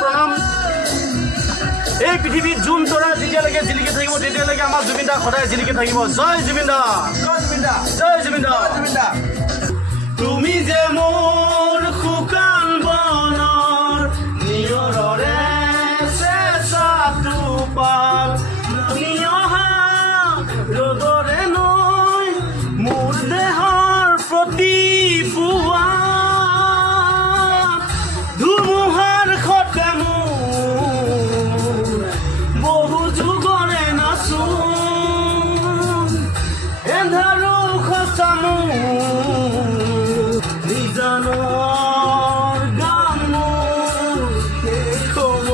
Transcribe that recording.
প্ৰণাম এই পৃথিৱীত জুন তৰা যেতিয়ালৈকে জিলিকি থাকিব তেতিয়ালৈকে আমাৰ জুবিন দা সদায় জিলিকি থাকিব জয় জুবিন দা জয় জুবিন দা তুমি যে মোৰ শুকান বনৰ নিয়ৰৰে চেঁচাটো পাল তুমি অহা ৰ'দৰে নৈ মোৰ দেহৰ প্ৰতি পুৱা ধুমুহাৰ সতে মোৰ বহু যুগৰে নাচোন এন্ধাৰো সঁচা মোৰ নিজানৰ গান মোৰ শেষ হ'ব